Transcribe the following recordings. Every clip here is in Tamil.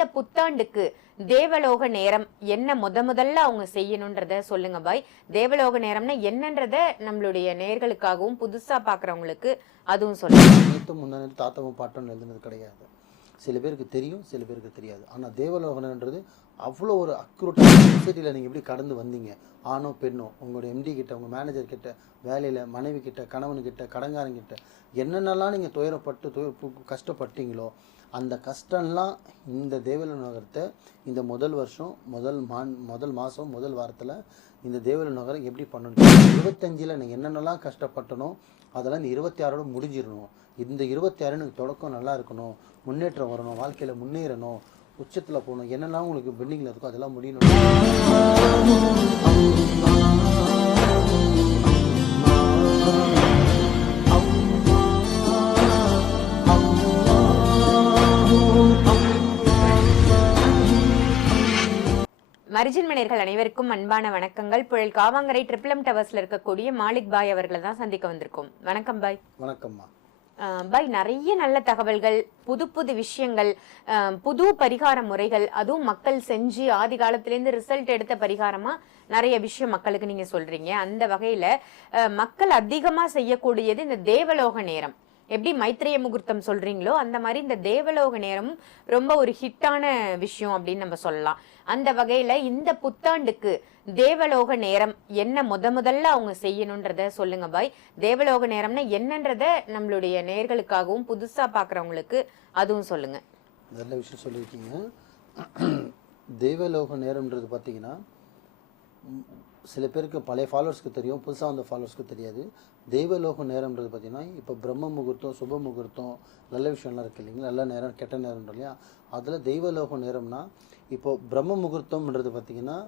இந்த புத்தாண்டுக்கு தேவலோக நேரம் என்ன முத முதல்ல அவங்க செய்யணுன்றத சொல்லுங்க பாய். தேவலோக நேரம்னா என்னன்றத நம்மளுடைய நேர்களுக்காகவும் புதுசா பாக்குறவங்களுக்கு அதுவும் சொல்லுங்க. நேற்று பாட்டும் தாத்தாவும் எழுதுனது கிடையாது. சில பேருக்கு தெரியும் சில பேருக்கு தெரியாது. ஆனால் தேவலோகனன்றது அவ்வளோ ஒரு அக்யூரேட்டான சொசைட்டியில் நீங்கள் எப்படி கடந்து வந்தீங்க? ஆணோ பெண்ணோ உங்களோட எம்டி கிட்ட உங்கள் மேனேஜர் கிட்ட வேலையில் மனைவி கிட்ட கணவன்கிட்ட கடங்காரங்கிட்ட என்னென்னலாம் நீங்கள் துயரப்பட்டு துயர் கஷ்டப்பட்டீங்களோ அந்த கஷ்டம்லாம் இந்த தேவல நகரத்தை இந்த முதல் வருஷம் முதல் மான் முதல் மாதம் முதல் வாரத்தில் இந்த தேவல நகரம் எப்படி பண்ணணும்? இருபத்தஞ்சில் நீங்கள் என்னென்னலாம் கஷ்டப்பட்டனோ அதெல்லாம் இந்த இருபத்தி ஆறோட முடிஞ்சிடணும். இந்த இருபத்தி ஆறு எனக்கு தொடக்கம் நல்லா இருக்கணும். முன்னேற்றம் வரணும். வாழ்க்கையில் முன்னேறணும். உச்சத்தில் போகணும். என்னெல்லாம் உங்களுக்கு பெண்டிங்கில் இருக்கோ அதெல்லாம் முடியணும். மரிஜின் மணியர்கள் அனைவருக்கும் அன்பான வணக்கங்கள். புழல் காவாங்கரை ட்ரிபிள் எம் டவர்ஸ்ல இருக்கக்கூடிய மாலிக் பாய் அவர்களை தான் சந்திக்க வந்திருக்கோம். வணக்கம் பாய். வணக்கம்மா. பாய் நிறைய நல்ல தகவல்கள் புது புது விஷயங்கள் புது பரிகார முறைகள் அதுவும் மக்கள் செஞ்சு ஆதி காலத்திலேருந்து ரிசல்ட் எடுத்த பரிகாரமா நிறைய விஷயம் மக்களுக்கு நீங்க சொல்றீங்க. அந்த வகையில மக்கள் அதிகமா செய்யக்கூடியது இந்த தேவலோக நேரம். எப்படி மைத்திரிய முகூர்த்தம் சொல்றீங்களோ அந்த மாதிரி இந்த தேவலோக நேரமும் ரொம்ப ஒரு ஹிட்டான விஷயம் அப்படின்னு நம்ம சொல்லலாம். அந்த வகையில இந்த புத்தாண்டுக்கு தேவலோக நேரம் என்ன முத முதல்ல அவங்க செய்யணுன்றத சொல்லுங்க பாய். தேவலோக நேரம்னா என்னன்றத நம்மளுடைய நேர்களுக்காகவும் புதுசா பாக்குறவங்களுக்கு அதுவும் சொல்லுங்க. நல்ல விஷயம் சொல்லியிருக்கீங்க. தேவலோக நேரம்ன்றது பார்த்தீங்கன்னா சில பேருக்கு பழைய ஃபாலோவர்ஸ்க்கு தெரியும் புதுசாக வந்த ஃபாலோவர்ஸ்க்கு தெரியாது. தெய்வலோக நேரம்ன்றது பார்த்தீங்கன்னா இப்போ பிரம்ம முகூர்த்தம் சுப முகூர்த்தம் நல்ல விஷயம்லாம் இருக்குது இல்லைங்களா? நல்ல நேரம் கெட்ட நேரம்ன்ற இல்லையா? அதில் தெய்வலோக நேரம்னா இப்போ பிரம்ம முகூர்த்தம்ன்றது பார்த்தீங்கன்னா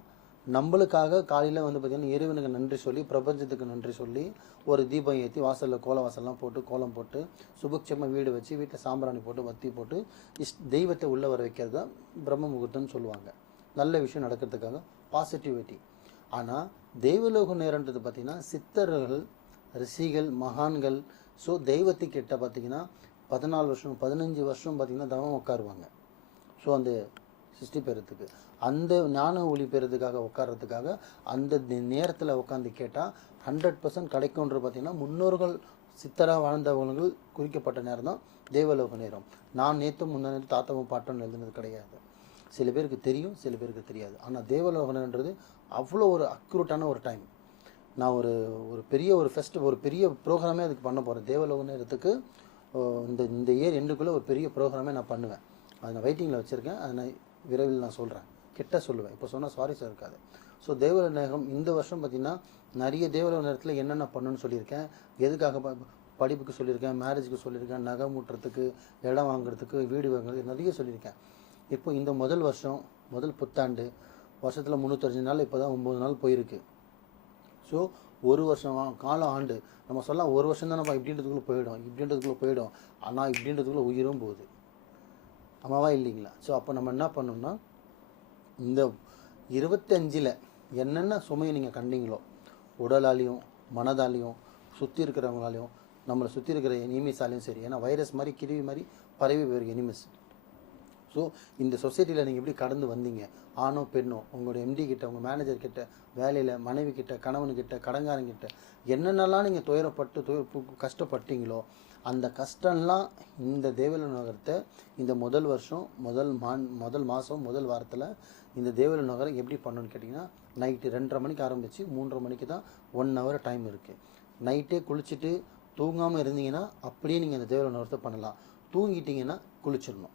நம்மளுக்காக காலையில் வந்து பார்த்திங்கன்னா இறைவனுக்கு நன்றி சொல்லி பிரபஞ்சத்துக்கு நன்றி சொல்லி ஒரு தீபம் ஏற்றி வாசலில் கோல வாசல்லாம் போட்டு கோலம் போட்டு சுபக்ஷமாக வீடு வச்சு வீட்டில் சாம்பிராணி போட்டு வத்தி போட்டு இஷ் தெய்வத்தை உள்ளே வர வைக்கிறது தான் பிரம்ம முகூர்த்தம்னு சொல்லுவாங்க. நல்ல விஷயம் நடக்கிறதுக்காக பாசிட்டிவிட்டி ஆனால் தெய்வலோக நேரன்றது பார்த்திங்கன்னா சித்தர்கள் ரிஷிகள் மகான்கள் ஸோ தெய்வத்துக்கிட்ட பார்த்திங்கன்னா பதினாலு வருஷம் பதினஞ்சு வருஷம் பார்த்திங்கன்னா தவம் உட்காருவாங்க. ஸோ அந்த சிருஷ்டி பெறத்துக்கு அந்த ஞான ஒளி பெறதுக்காக உட்கார்றதுக்காக அந்த நேரத்தில் உட்காந்து கேட்டால் ஹண்ட்ரட் பர்சன்ட் கிடைக்கும்ன்ற பார்த்திங்கன்னா முன்னோர்கள் சித்தராக வாழ்ந்தவங்களுக்கு குறிக்கப்பட்ட நேரம் தான் தேவலோக நேரம். நான் நேற்றும் முன்னே தாத்தாவும் பாட்டம் எழுதுனது கிடையாது. சில பேருக்கு தெரியும் சில பேருக்கு தெரியாது. ஆனால் தேவலோகனன்றது அவ்வளோ ஒரு அக்யூரேட்டான ஒரு டைம் நான் ஒரு ஒரு பெரிய ஒரு ஃபெஸ்ட் ஒரு பெரிய ப்ரோக்ராமே அதுக்கு பண்ண போகிறேன் தேவலோக நேரத்துக்கு இந்த இந்த இயர் எண்டுக்குள்ளே ஒரு பெரிய ப்ரோக்ராமே நான் பண்ணுவேன். அதை நான் வெயிட்டிங்கில் வச்சுருக்கேன். அதை நான் விரைவில் நான் சொல்கிறேன் கிட்ட சொல்லுவேன். இப்போ சொன்னால் சாரி சார் இருக்காது. ஸோ தேவல நேரம் இந்த வருஷம் பார்த்திங்கன்னா நிறைய தேவல நேரத்தில் என்னென்ன பண்ணணும்னு சொல்லியிருக்கேன். எதுக்காக ப- படிப்புக்கு சொல்லியிருக்கேன் மேரேஜுக்கு சொல்லியிருக்கேன் நகை மூட்டுறதுக்கு இடம் வாங்குறதுக்கு வீடு வாங்குறதுக்கு நிறைய சொல்லியிருக்கேன். இப்போ இந்த முதல் வருஷம் முதல் புத்தாண்டு வருஷத்தில் முந்நூற்றஞ்சு நாள் இப்போ தான் ஒம்பது நாள் போயிருக்கு. ஸோ ஒரு வருஷம் கால காலம் ஆண்டு. நம்ம சொல்லலாம் ஒரு வருஷம் நம்ம இப்படின்றதுக்குள்ளே போயிடும் இப்படின்றதுக்குள்ளே போயிடும். ஆனால் இப்படின்றதுக்குள்ளே உயிரும் போகுது. அம்மாவா இல்லைங்களா? ஸோ அப்போ நம்ம என்ன பண்ணோம்னா இந்த இருபத்தஞ்சில் என்னென்ன சுமையை நீங்கள் கண்டீங்களோ உடலாலையும் மனதாலையும் சுற்றி இருக்கிறவங்களாலையும் நம்மளை சுற்றி இருக்கிற எனிமிஸாலையும் சரி. ஏன்னா வைரஸ் மாதிரி கிருவி மாதிரி பரவி போயிருக்கு எனிமிஸ் ஸோ இந்த சொசைட்டியில் நீங்கள் எப்படி கடந்து வந்தீங்க? ஆணோ பெண்ணோ உங்களோட எம்டி கிட்ட உங்கள் மேனேஜர் கிட்ட வேலையில் மனைவி கிட்ட கணவன்கிட்ட கடங்காரங்கிட்ட என்னென்னலாம் நீங்கள் துயரப்பட்டு துயர் பு- கஷ்டப்பட்டீங்களோ அந்த கஷ்டம்லாம் இந்த தேவல நகரத்தை இந்த முதல் வருஷம் முதல் மான் முதல் மாதம் முதல் வாரத்தில் இந்த தேவல நகரம் எப்படி பண்ணணும்னு கேட்டிங்கன்னா நைட்டு ரெண்டரை மணிக்கு ஆரம்பித்து மூன்றரை மணிக்கு தான் ஒன் ஹவர் டைம் இருக்குது நைட்டே குளிச்சுட்டு தூங்காமல் இருந்தீங்கன்னா அப்படியே நீங்கள் இந்த தேவல நகரத்தை பண்ணலாம். தூங்கிட்டீங்கன்னா குளிச்சிடணும்.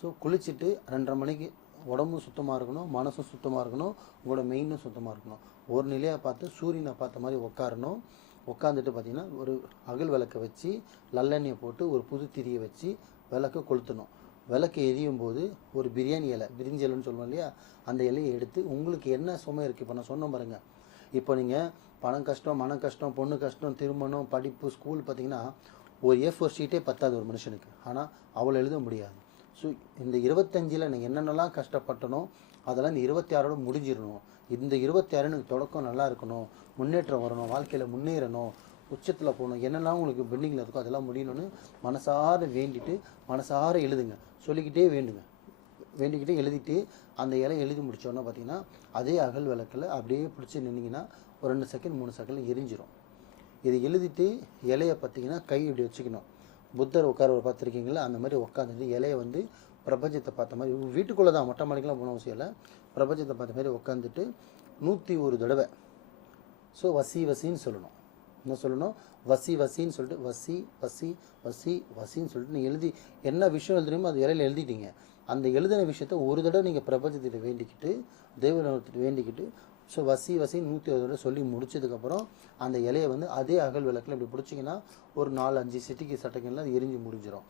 ஸோ குளிச்சுட்டு ரெண்டரை மணிக்கு உடம்பும் சுத்தமாக இருக்கணும் மனசும் சுத்தமாக இருக்கணும் உங்களோட மெயினும் சுத்தமாக இருக்கணும். ஒரு நிலையாக பார்த்து சூரியனை பார்த்த மாதிரி உட்காரணும் உட்காந்துட்டு பார்த்தீங்கன்னா ஒரு அகல் விளக்கை வச்சு நல்லெண்ணெயை போட்டு ஒரு புது திரியை வச்சு விளக்கை கொளுத்தணும். விளக்கு எரியும் போது ஒரு பிரியாணி இலை பிரிஞ்சி இலைன்னு சொல்லுவோம் இல்லையா? அந்த இலையை எடுத்து உங்களுக்கு என்ன சுமை இருக்குது இப்போ நான் சொன்னோம் பாருங்கள் இப்போ நீங்கள் பணம் கஷ்டம் மன கஷ்டம் பொண்ணு கஷ்டம் திருமணம் படிப்பு ஸ்கூல் பார்த்தீங்கன்னா ஒரு ஏ ஃபோர் ஷீட்டே பத்தாது ஒரு மனுஷனுக்கு. ஆனால் அவ்வளோ எழுத முடியாது. ஸோ இந்த இருபத்தஞ்சில் நான் என்னென்னலாம் கஷ்டப்பட்டனோ அதெல்லாம் இந்த இருபத்தி ஆறோட முடிஞ்சிடணும். இந்த இருபத்தி ஆறு எனக்கு தொடக்கம் நல்லா இருக்கணும் முன்னேற்றம் வரணும் வாழ்க்கையில் முன்னேறணும் உச்சத்தில் போகணும் என்னெல்லாம் உங்களுக்கு பெண்டிங்கில் இருக்கோ அதெல்லாம் முடியணும்னு மனசார வேண்டிட்டு மனசார எழுதுங்க. சொல்லிக்கிட்டே வேண்டுங்க. வேண்டிக்கிட்டே எழுதிட்டு அந்த இலை எழுதி முடித்தோன்னா பார்த்தீங்கன்னா அதே அகல் விளக்கில் அப்படியே பிடிச்சி நின்னீங்கன்னா ஒரு ரெண்டு செகண்ட் மூணு செகண்ட் எரிஞ்சிரும். இது எழுதிட்டு இலையை பார்த்தீங்கன்னா கை இப்படி வச்சுக்கணும். புத்தர் உட்கார பார்த்துருக்கீங்களா? அந்த மாதிரி உட்காந்துட்டு இலையை வந்து பிரபஞ்சத்தை பார்த்த மாதிரி வீட்டுக்குள்ளே தான் மொட்டை மாடிக்கெலாம் போன அவசியம் இல்லை. பிரபஞ்சத்தை பார்த்த மாதிரி உட்காந்துட்டு நூற்றி ஒரு தடவை. ஸோ வசி வசின்னு சொல்லணும். என்ன சொல்லணும்? வசி வசின்னு சொல்லிட்டு வசி வசி வசி வசின்னு சொல்லிட்டு நீங்கள் எழுதி என்ன விஷயம் எழுதுறீமோ அது இலையில எழுதிட்டீங்க. அந்த எழுதின விஷயத்த ஒரு தடவை நீங்கள் பிரபஞ்சத்திட்ட வேண்டிக்கிட்டு தெய்வத்திட்ட வேண்டிக்கிட்டு ஸோ வசி வசி நூற்றி இருபது தடவை சொல்லி முடிச்சதுக்கப்புறம் அந்த இலையை வந்து அதே அகல் விளக்கில் இப்படி பிடிச்சிங்கன்னா ஒரு நாலு அஞ்சு சிட்டிக்கு சட்டைகள்லாம் அது எரிஞ்சு முடிஞ்சிடும்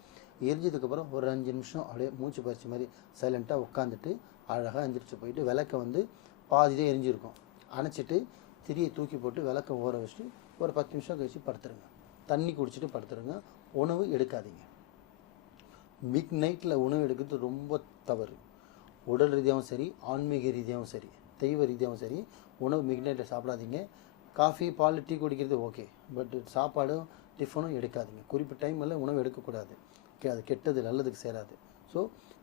எரிஞ்சதுக்கப்புறம் ஒரு அஞ்சு நிமிஷம் அப்படியே மூச்சு பறிச்ச மாதிரி சைலண்ட்டாக உட்காந்துட்டு அழகாக எந்திரிச்சு போயிட்டு விளக்கை வந்து பாதிதே எரிஞ்சிருக்கும். அணைச்சிட்டு திரியை தூக்கி போட்டு விளக்க ஊற வச்சுட்டு ஒரு பத்து நிமிஷம் கழிச்சு படுத்துருங்க. தண்ணி குடிச்சிட்டு படுத்துருங்க. உணவு எடுக்காதீங்க. மிட் நைட்டில் உணவு எடுக்கிறது ரொம்ப தவறு. உடல் ரீதியாகவும் சரி ஆன்மீக ரீதியாகவும் சரி. தெய்வ ரீதியாகவும் சரி உணவு மிட் நைட்டில் சாப்பிடாதீங்க. காஃபி பால் டீ குடிக்கிறது ஓகே. பட் சாப்பாடும் டிஃபனும் எடுக்காதீங்க. குறிப்பிட்ட டைமில் உணவு எடுக்கக்கூடாது. அது கெட்டது நல்லதுக்கு சேராது. ஸோ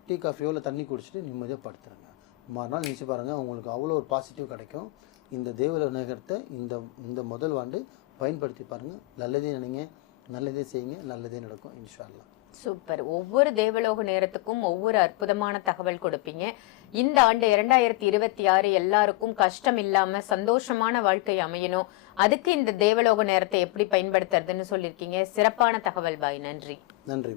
டீ காஃபியோ இல்லை தண்ணி குடிச்சிட்டு நிம்மதியாக படுத்துருங்க. மறுநாள் நினச்சி பாருங்கள் உங்களுக்கு அவ்வளோ ஒரு பாசிட்டிவ் கிடைக்கும். இந்த தேவல நகரத்தை இந்த இந்த முதல் ஆண்டு பயன்படுத்தி பாருங்கள் நல்லதே நினைங்க நல்லதே செய்யுங்க நல்லதே நடக்கும் இன்ஷா சூப்பர். ஒவ்வொரு தேவலோக நேரத்துக்கும் ஒவ்வொரு அற்புதமான தகவல் கொடுப்பீங்க. இந்த ஆண்டு இரண்டாயிரத்தி இருபத்தி ஆறு எல்லாருக்கும் கஷ்டம் இல்லாம சந்தோஷமான வாழ்க்கை அமையணும். அதுக்கு இந்த தேவலோக நேரத்தை எப்படி பயன்படுத்துறதுன்னு சொல்லியிருக்கீங்க. சிறப்பான தகவல் பாய். நன்றி. நன்றி